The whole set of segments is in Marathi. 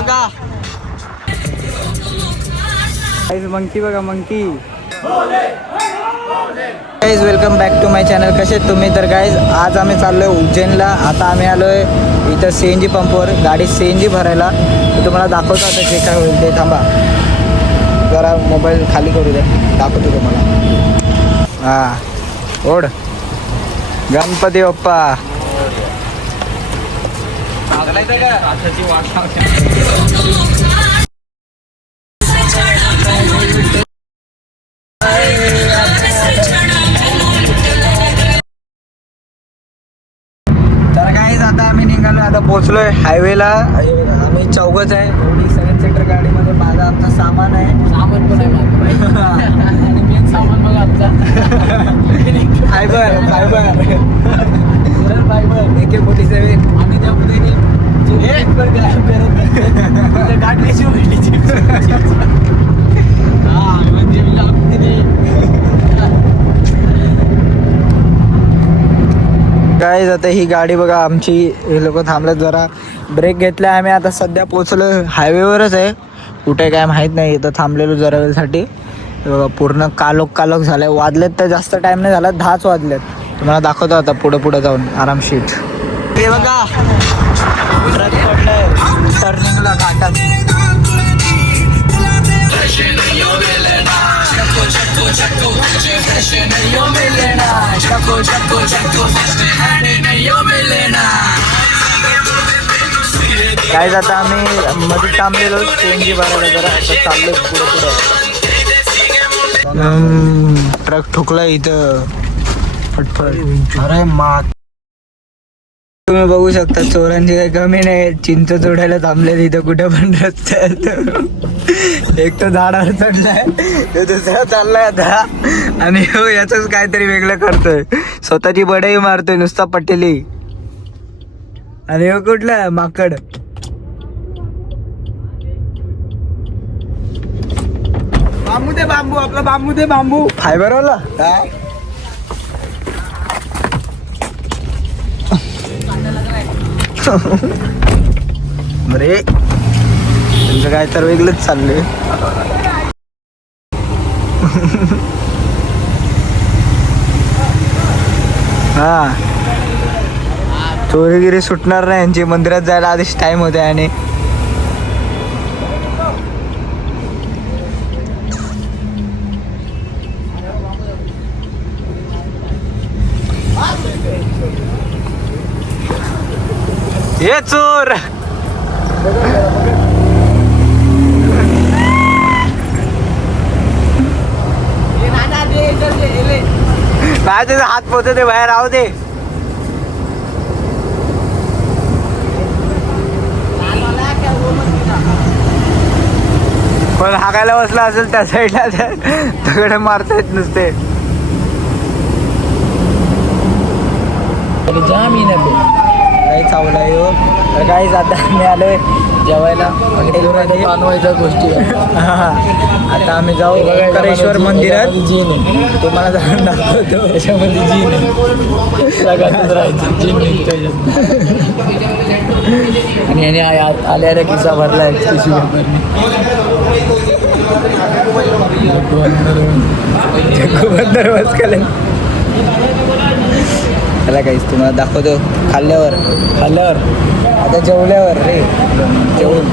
बघा मंकी बघा monkey. Guys welcome back to my channel. कसे तुम्ही? तर गाईज आज आम्ही चाललो आहे उज्जैनला. आता आम्ही आलो आहे इथं CNG पंपवर गाडी CNG भरायला. तर तुम्हाला दाखवतो आता जे काय होईल ते. थांबा जरा मोबाईल खाली करू द्या, दाखवतो तुम्हाला. हां ओढ गणपती बाप्पा. तर गाईज आता आम्ही निघालो, आता पोहोचलोय हायवेला. आम्ही चौघच आहे. 7 सीटर गाडीमध्ये. माझा आमचं सामान आहे. सामान पण आहे आणि मेन सामान बघा आमचा फायबर फायबर AK-47. आम्ही त्या मुलीने गाडी शिव भेटली. गाईज आता ही गाडी बघा आमची. हे लोक थांबलेत, जरा ब्रेक घेतला. आम्ही आता सध्या पोहोचलो हायवेवरच आहे. कुठे काय माहीत नाही. इथं थांबलेलो जरा वेळसाठी. बघा पूर्ण कालोख झालं आहे. वाजलेत तर जास्त टाईम नाही झाला, 10च वाजलेत. तुम्हाला दाखवतो आता पुढे जाऊन आरामशीर. हे बघा ट्रक पडलाय टर्निंगला घाटात. काय आता आम्ही मध्ये थांबलेलो CNG भरायला. जरा आता चाललो पुढे. ट्रक ठोकला इथं फटफट. अरे मा तुम्ही बघू शकता चोरांची काही कमी नाही. चिंच चोडायला थांबले तिथं कुठे पण रस्त्यात. एक तर झाडावर चढलाय, तो दुसरा चाललाय आता. आणि हो याच काहीतरी वेगळं करतोय. स्वतःची बडाई मारतोय नुसता पटेली. आणि हो कुठला माकड. बांबू दे बांबू, आपला बांबू दे बांबू. फायबर वाला बरे. तुमचं काय तर वेगळंच चाललंय. हा चोरीगिरी सुटणार नाही यांची. मंदिरात जायला आधीच टाइम होते. आणि हे चोर काय त्याचा हात पोहते ते बाहेर राहू दे. पण हाकायला बसला असेल त्या साईडला दगड मारता येत नुसते. काही चावला येऊ. तर काही आता आम्ही आलोय जेवायला हॉटेलमध्ये. बनवायच्या गोष्टी आता आम्ही जाऊ ओंकारेश्वर मंदिरात. तुम्हाला जाऊन दाखवतो. त्याच्यामध्ये जीन राहायचं जीन निघतोय. आणि याने आल्याला किस्सा भरलाय. त्याला काहीच तुम्हाला दाखवतो खाल्ल्यावर आता जेवल्यावर रे. जेवून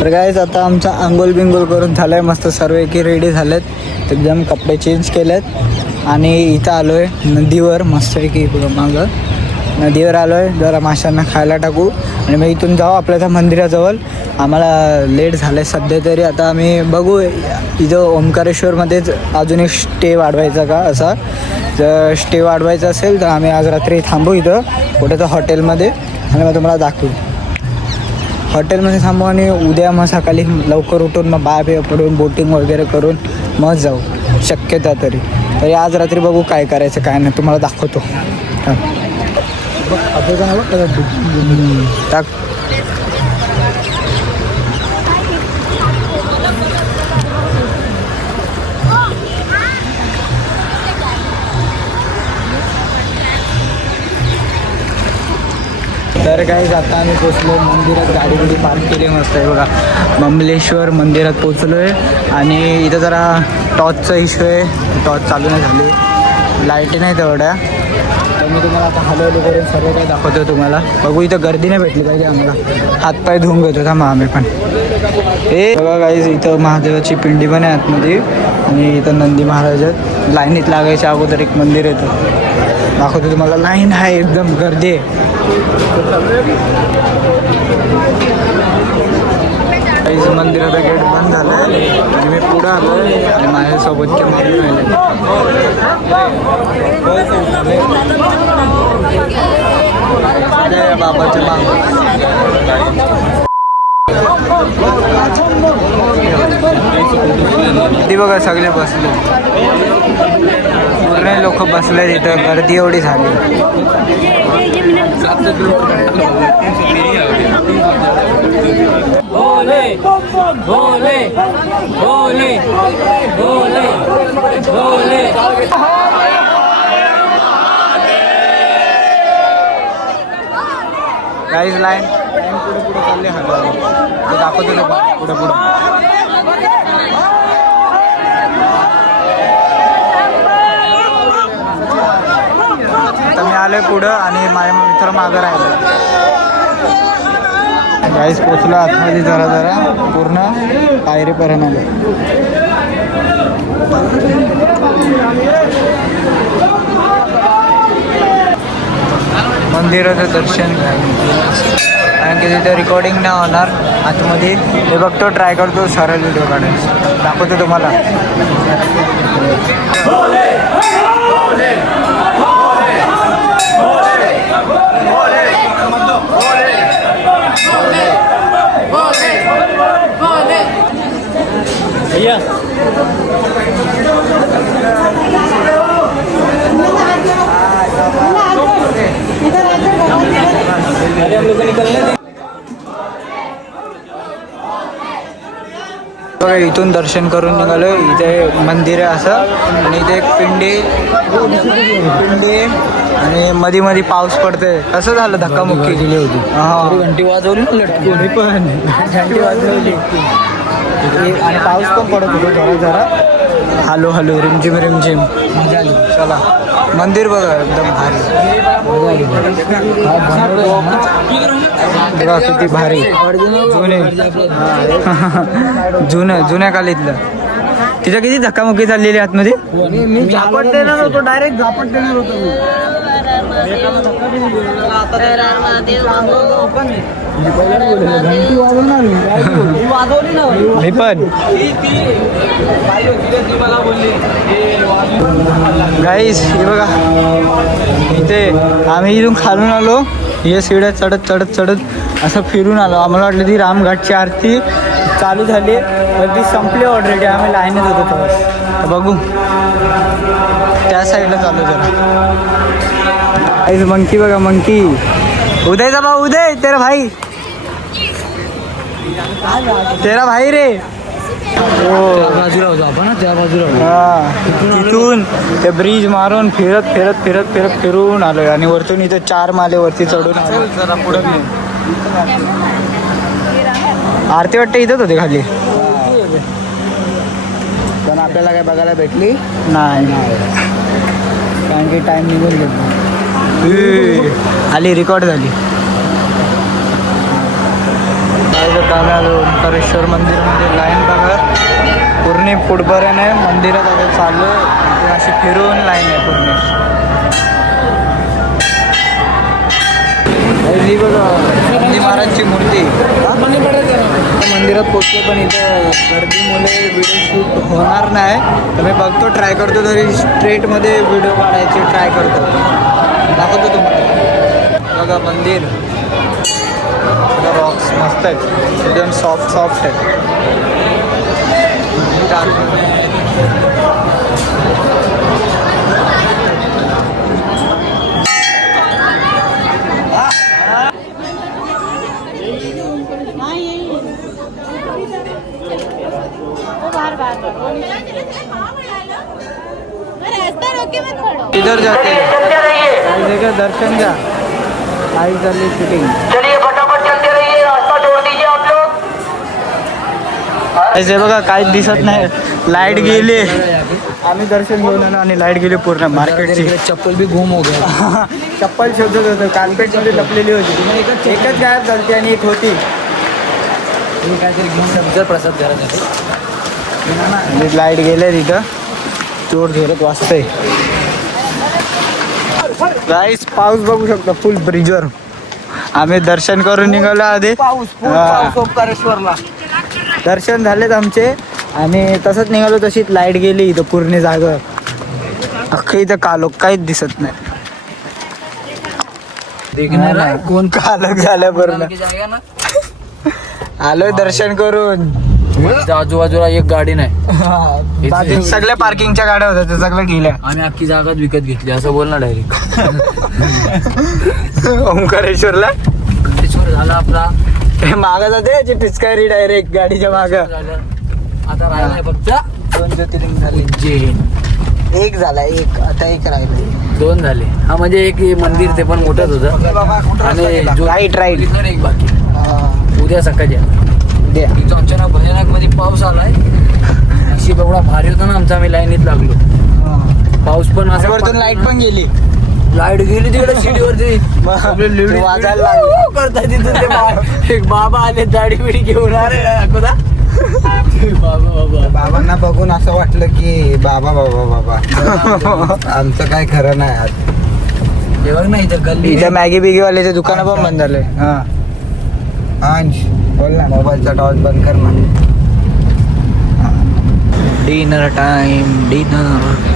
तर गाईज आता आमचा आंघोळ बिंगोल करून झालाय. मस्त सर्व की रेडी झालेत. एकदम कपडे चेंज केलेत आणि इथं आलोय नदीवर. मस्तपैकी मागं नदीवर आलोय. जरा माशांना खायला टाकू आणि मग इथून जाऊ आपल्या त्या मंदिराजवळ. आम्हाला लेट झालं आहे सध्या तरी. आता आम्ही बघू इथं ओंकारेश्वरमध्येच अजून एक स्टे वाढवायचा का असा. जर स्टे वाढवायचा असेल तर आम्ही आज रात्री थांबू इथं कुठे तर हॉटेलमध्ये. आणि मग तुम्हाला दाखवू हॉटेलमध्ये थांबू. आणि उद्या मग सकाळी लवकर उठून मग बाय पडून बोटिंग वगैरे करून मग जाऊ शक्यता तरी आज रात्री बघू काय करायचं काय नाही. तुम्हाला दाखवतो. टाक तर काही आता आम्ही पोचलो मंदिरात, गाडी बिडी पार्क केली मस्त आहे बघा. बमलेश्वर मंदिरात पोचलो आहे आणि इथं जरा टॉर्चचा इश्यू आहे, टॉर्च चालू नाही झाली, लाईटी नाही तेवढ्या. तर मी तुम्हाला आता हलवलं करून सर्व काही दाखवतो तुम्हाला. बघू इथं गर्दी नाही भेटली पाहिजे आम्हाला, हातपाय धुवून घेतो थांबा आम्ही पण. हे बघा गाईज इथं महादेवाची पिंडी पण आहे आतमध्ये आणि इथं नंदी महाराज आहेत. लाईनीत लागायच्या अगोदर एक मंदिर येतं, दाखवतो तुम्हाला. लाईन आहे एकदम, गर्दी आहे. मंदिराचा गेट बंद झाला आहे आणि मी पुढं आलो आणि माझ्यासोबतचे मुली राहिले. बाबाच्या ती बघा सगळे बसले, पूर्ण लोक बसले तिथं, गर्दी एवढी झाली. भोले भोले भोले भोले भोले गाईज लाईन पुढे पुढे चालले हलवा, ते दाखवतो ना पुढे पुढे. आता मी आलोय पुढं आणि माझ्या मित्र मागं राहिलं. गाईज पोचलो आतमध्ये, जरा जरा पूर्ण पायरीपर्यंत आलो. मंदिराचं दर्शन कारण की तिथे रिकॉर्डिंग नाही होणार आतमध्ये. हे बघतो, ट्राय करतो सरळ व्हिडिओ काढायचं, दाखवतो तुम्हाला. बघा इथून दर्शन करून निघालो. इथे मंदिर आहे असं आणि इथे एक पिंडी आणि मध्ये मध्ये पाऊस पडते. कसं झालं, धक्कामुक्की केली होती. हा घंटी वाजवली, लटकून पण घंटी वाजवली आणि पाऊस पण पडत होतो जरा जरा. हॅलो हॅलो रिमझिम रिमझिम मजा आली. चला मंदिर बघा एकदम भारी, बघा किती भारी, जुन्या कालीतलं. तिथं किती धक्कामुक्की चाललेली आतमध्ये. मी झापट देणार होतो, डायरेक्ट झापट देणार होतो मी पण. गाईस हे बघा, इथे आम्ही इथून खालून आलो, हे सीड्या चढत चढत चढत असं फिरून आलो. आम्हाला वाटलं ती रामघाटची आरती चालू झाली पण ती संपली ऑलरेडी. आम्ही लाईनीत होतो तेव्हा. बघू त्या साईडला चालू जरा. गाईस मंकी बघा, मंकी. उदयचा भाऊ, उदय तेरा भाई, तेरा भाई रे. बाजूला होतो आपण, त्या बाजूला. हा तिथून ते ब्रिज मारून फिरत फिरत फिरत फिरत फिरून आलोय आणि वरतून इथे 4 माले वरती चढून आलो. जरा पुढे आरती वाटते इथंच होते खाली, पण आपल्याला काय बघायला भेटली नाही कारण की टाइम निघून गेला. आली, रेकॉर्ड झाली. आम्ही आलो ओंकारेश्वर मंदिरामध्ये. लाईन बघा पूर्ण पुढपर्यंत आहे मंदिरात. आता चालू अशी फिरून लाईन आहे पूर्ण. ही बघा नंदी महाराजची मूर्ती. मंदिरात पोचलो पण इथं गर्दीमुळे व्हिडिओ शूट होणार नाही, तर मी बघतो, ट्राय करतो तरी स्ट्रेटमध्ये व्हिडिओ काढायचे ट्राय करतो, दाखवतो तुम्हाला. बघा मंदिर, रॉक्स मस्त आहेत, एकदम सॉफ्ट सॉफ्ट आहे. इधर जाते दर्शन घ्या. लाईट झाली शूटिंग. हे बघा काहीच दिसत नाही, लाईट गेली. आम्ही दर्शन घेऊन आलो आणि लाईट गेली पूर्ण मार्केटची. चप्पल भी गुम हो गया. चप्पल शोधत होतो, कार्पेटमध्ये लपलेली होती. एकच गायब झाली आणि एक होती. तुम्ही काहीतरी घेऊन जर प्रसाद घरात येतो. लाईट गेले तिथं, चोर जोरात वाजतंय. गाईस पाऊस बघू शकतो फुल ब्रिजवर. आम्ही दर्शन करून निघालो आधी. ओंकारेश्वरला दर्शन झालेत आमचे आणि तसंच निघालो, तशीच लाईट गेली इथं पूर्ण जागा. अख्खं इथं कालोख काहीच दिसत नाही. देखणार आहे कोण कालोख झालं पूर्ण. जागा ना. आलोय दर्शन करून. आजूबाजूला एक गाडी नाही. सगळ्या पार्किंगच्या गाड्या होत्या, त्या सगळ्या गेल्या. आम्ही अख्खी जागाच विकत घेतली असं बोल ना डायरेक्ट. ओंकारेश्वरला झाला आपला. मागं जाते याची पिचकारी डायरेक्ट गाडीच्या मागं. झालं. आता राहिलाय फक्त 2 ज्योतिर्लिंग झाले. उज्जैन. एक झाला, एक आता एक राहिले. 2 झाले. हा म्हणजे एक मंदिर ते पण मोठंच होतं आणि राईट राईट एक बाकी. उद्या सकाळी इथं अचानक भयानक मध्ये पाऊस आलाय. नशीब एवढा भारी होता ना आमचा, आम्ही लाईनीत लागलो. पाऊस पण असं वरतून लाईट पण गेली. लाईट गेली तिकडे शिडीवरती. वाजायला लागली. करताय तिथून ते एक बाबा आले दाढी बिडी घेऊन. अरे कोणा बाबा बाबांना बघून असं वाटलं की बाबा बाबा बाबा आमचं काय खरं नाही आज. हे बघ ना इथं गल्ली. इथं मॅगी बिगी वाल्याचे दुकान पण बंद झाले. हा अंश बोल ना, मोबाईलचा टॉर्च बंद कर ना. Dinner time dinner.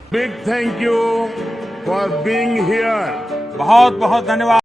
Big thank you for being here. बहुत बहुत धन्यवाद.